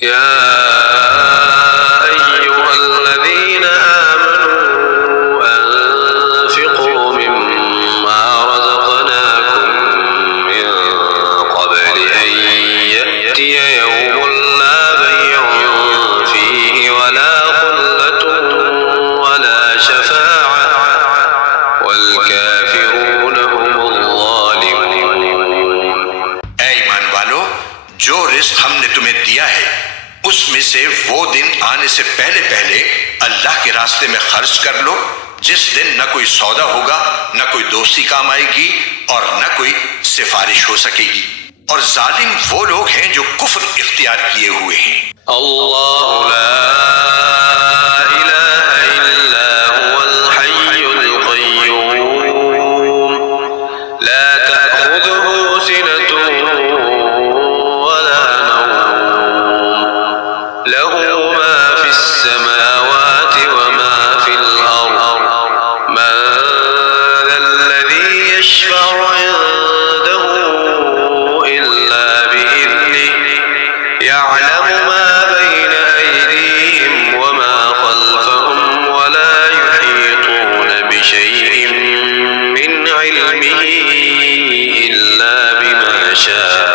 يا أيها الذين آمنوا أنفقوا مما رزقناكم من قبل أن يأتي يوم لا بيع فيه ولا خلة ولا شفاعة والكافرون هم الظالمون۔ اے ایمان والو، جو رزق ہم نے تمہیں دیا ہے اس میں سے وہ دن آنے سے پہلے پہلے اللہ کے راستے میں خرچ کر لو، جس دن نہ کوئی سودا ہوگا، نہ کوئی دوستی کام آئے گی اور نہ کوئی سفارش ہو سکے گی، اور ظالم وہ لوگ ہیں جو کفر اختیار کیے ہوئے ہیں۔ اللہ لا الہ الا هو الحی القیوم لا تأخذه سنة ولا نوم له ما في السماوات وما في الأرض من ذا الذي يشفع عنده إلا بإذنه يعلم ما بين أيديهم وما خلفهم ولا يحيطون بشيء من علمه إلا بما شاء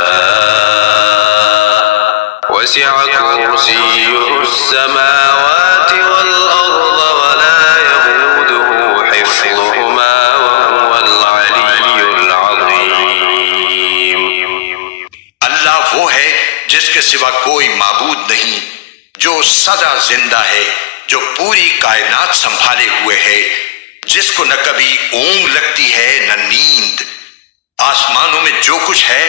وسع كرسيه السماوات والأرض ولا يئوده حفظهما وهو العلي العظيم۔ اللہ وہ ہے جس کے سوا کوئی معبود نہیں، جو سدا زندہ ہے، جو پوری کائنات سنبھالے ہوئے ہے، جس کو نہ کبھی اونگ لگتی ہے نہ نیند۔ آسمانوں میں جو کچھ ہے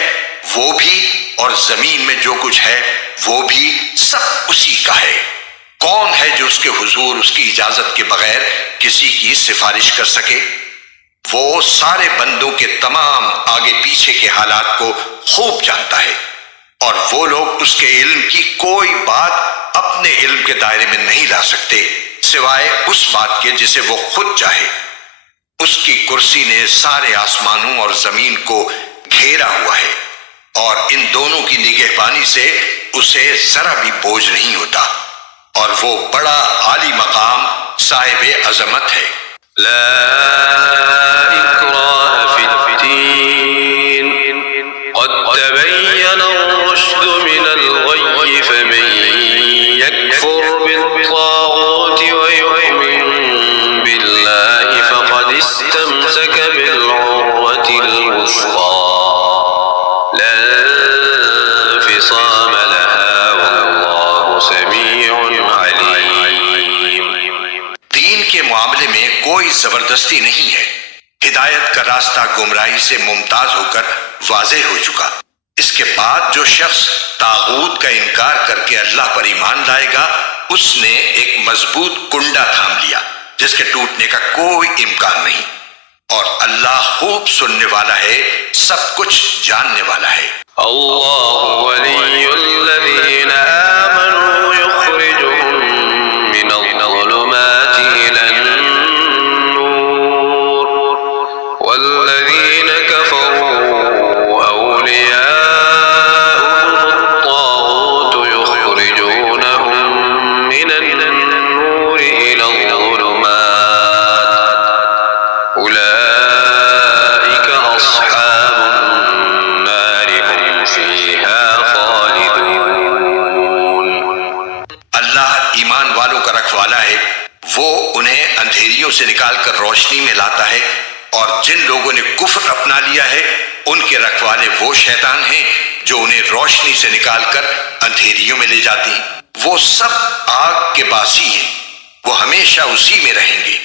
وہ بھی اور زمین میں جو کچھ ہے وہ بھی سب اسی کا ہے۔ کون ہے جو اس کے حضور اس کی اجازت کے بغیر کسی کی سفارش کر سکے؟ وہ سارے بندوں کے تمام آگے پیچھے کے حالات کو خوب جانتا ہے، اور وہ لوگ اس کے علم کی کوئی بات اپنے علم کے دائرے میں نہیں لا سکتے سوائے اس بات کے جسے وہ خود چاہے۔ اس کی کرسی نے سارے آسمانوں اور زمین کو گھیرا ہوا ہے، اور ان دونوں کی نگہبانی سے اسے ذرا بھی بوجھ نہیں ہوتا، اور وہ بڑا عالی مقام صاحب عظمت ہے۔ لا إكراه في الدين قد تبين الرشد من الغي فمن يكفر بالطاغوت ويؤمن بالله فقد استمسك بالعروة الوثقى لا انفصام لها والله سميع عليم۔ دین کے معاملے میں کوئی زبردستی نہیں ہے، ہدایت کا راستہ گمراہی سے ممتاز ہو کر واضح ہو چکا۔ اس کے بعد جو شخص طاغوت کا انکار کر کے اللہ پر ایمان لائے گا، اس نے ایک مضبوط کنڈا تھام لیا جس کے ٹوٹنے کا کوئی امکان نہیں، اور اللہ خوب سننے والا ہے، سب کچھ جاننے والا ہے۔ اللہ ولی الذین آمنوا یخرجهم من الظلمات إلى النور والذین كفروا أولیاؤهم الطاغوت یخرجونهم من النور إلى الظلمات أولئك أصحاب النار هم فيها خالدون۔ اللہ ایمان والوں کا رکھوالا ہے، وہ انہیں اندھیریوں سے نکال کر روشنی میں لاتا ہے، اور جن لوگوں نے کفر اپنا لیا ہے ان کے رکھوالے وہ شیطان ہیں جو انہیں روشنی سے نکال کر اندھیریوں میں لے جاتی ہیں۔ وہ سب آگ کے باسی ہیں، وہ ہمیشہ اسی میں رہیں گے۔